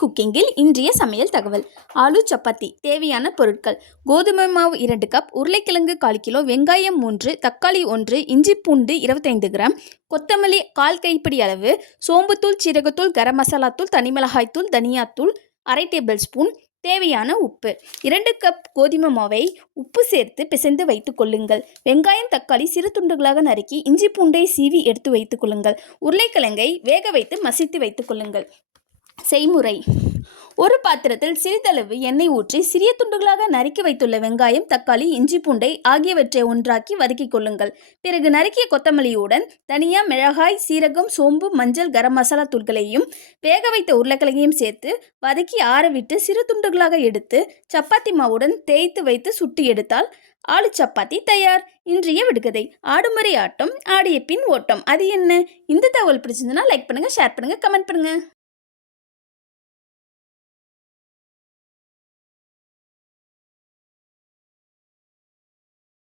குக்கிங்கில் இன்றைய சமையல் தகவல். ஆலு சப்பாத்தி தேவையான பொருட்கள்: கோதுமை மாவு 2 கப், உருளைக்கிழங்கு 1/4 கிலோ, வெங்காயம் 3, தக்காளி 1, இஞ்சி பூண்டு 25 கிராம், கொத்தமல்லி 1/4 கைப்பிடி அளவு, சோம்புத்தூள், சீரகத்தூள், கரம் மசாலா தூள், தனிமிளகாய்த்தூள், தனியாத்தூள் 1/2 டேபிள் ஸ்பூன். தேவையான உப்பு. 2 கப் கோதுமை மாவை உப்பு சேர்த்து பிசைந்து வைத்துக் கொள்ளுங்கள். வெங்காயம், தக்காளி சிறு துண்டுகளாக நறுக்கி, இஞ்சி பூண்டை சீவி எடுத்து வைத்துக் கொள்ளுங்கள். உருளைக்கிழங்கை வேக வைத்து மசித்து வைத்துக் கொள்ளுங்கள். செய்முறை: ஒரு பாத்திரத்தில் சிறிதளவு எண்ணெய் ஊற்றி, சிறிய துண்டுகளாக நறுக்கி வைத்துள்ள வெங்காயம், தக்காளி, இஞ்சி பூண்டை ஆகியவற்றை ஒன்றாக்கி வதக்கிக் கொள்ளுங்கள். பிறகு நறுக்கிய கொத்தமல்லியுடன் தனியா, மிளகாய், சீரகம், சோம்பு, மஞ்சள், கரம் மசாலா தூள்களையும் வேக வைத்த உருளைக்கிழங்கையும் சேர்த்து வதக்கி ஆறவிட்டு சிறு துண்டுகளாக எடுத்து சப்பாத்தி மாவுடன் தேய்த்து வைத்து சுட்டு எடுத்தால் ஆலு சப்பாத்தி தயார். இன்றைய விடுகதை: ஆடுமுறை ஆட்டம், ஆடிய பின் ஓட்டம். அது என்ன? இந்த தகவல் பிடிச்சிருந்ததுன்னா லைக் பண்ணுங்க, ஷேர் பண்ணுங்க, கமெண்ட் பண்ணுங்க.